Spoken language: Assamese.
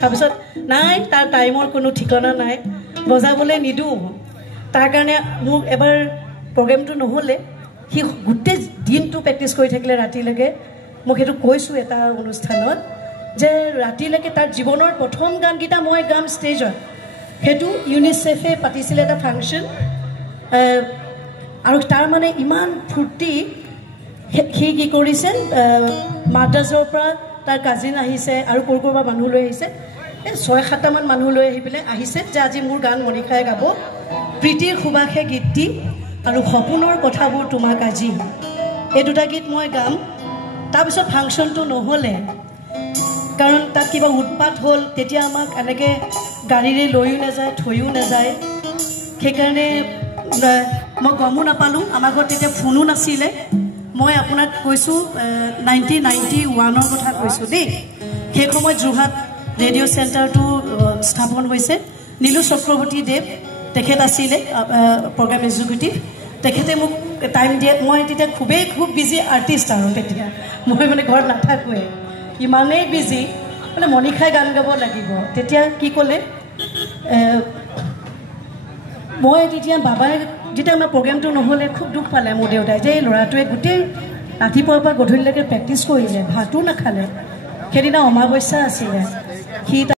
তাৰপিছত নাই তাৰ টাইমৰ কোনো ঠিকনা নাই বজাবলৈ নিদু তাৰ কাৰণে মোক এবাৰ প্ৰগ্ৰামটো নহলে সি গোটেই দিনটো প্ৰেক্টিছ কৰি থাকিলে ৰাতিলৈকে মোক সেইটো কৈছো এটা অনুষ্ঠানত যে ৰাতিলৈকে তাৰ জীৱনৰ প্ৰথম গানগীতা মই গাম ষ্টেজত সেইটো ইউনিচেফে পাতিছিলে এটা ফাংচন আৰু তাৰ মানে ইমান ফূৰ্তি সি কি কৰিছে মাদ্ৰাজৰ পৰা তাৰ কাজিন আহিছে আৰু কৰবা মানুহ লৈ আহিছে 6-7 মান মানুহ লৈ আহিছে যে আজি মোৰ গান মনিখাই গাব প্ৰীতিৰ সুবাসে গীতটি আৰু সপোনৰ কথাবোৰ তোমাক আজি এই দুটা গীত মই গাম তাৰপিছত ফাংচনটো নহলে কাৰণ তাত কিবা উৎপাত হ'ল তেতিয়া আমাক এনেকৈ গাড়ীৰে লৈও নাযায় থৈও নাযায় সেইকাৰণে মই গমো নাপালোঁ আমাৰ ঘৰত তেতিয়া ফোনো নাছিলে মই আপোনাক কৈছোঁ 1991ৰ কথা কৈছোঁ দেই সেই সময়ত যোৰহাট ৰেডিঅ' চেণ্টাৰটো স্থাপন হৈছে নীলু চক্ৰৱৰ্তী দেৱ তেখেত আছিলে প্ৰগ্ৰাম এক্সিকিউটিভ তেখেতে মোক টাইম দিয়ে মই তেতিয়া খুব বিজি আৰ্টিষ্ট আৰু তেতিয়া মই মানে ঘৰত নাথাকোৱে ইমানেই বিজি মানে মনিখাই গান গাব লাগিব তেতিয়া কি ক'লে মই তেতিয়া বাবাই যেতিয়া আমাৰ প্ৰগ্ৰামটো নহ'লে খুব দুখ পালে মোৰ দেউতাই যে এই ল'ৰাটোৱে গোটেই ৰাতিপুৱাৰ পৰা গধূলিলৈকে প্ৰেক্টিছ কৰিলে ভাতো নাখালে সেইদিনা অমাৱস্যা আছিলে সি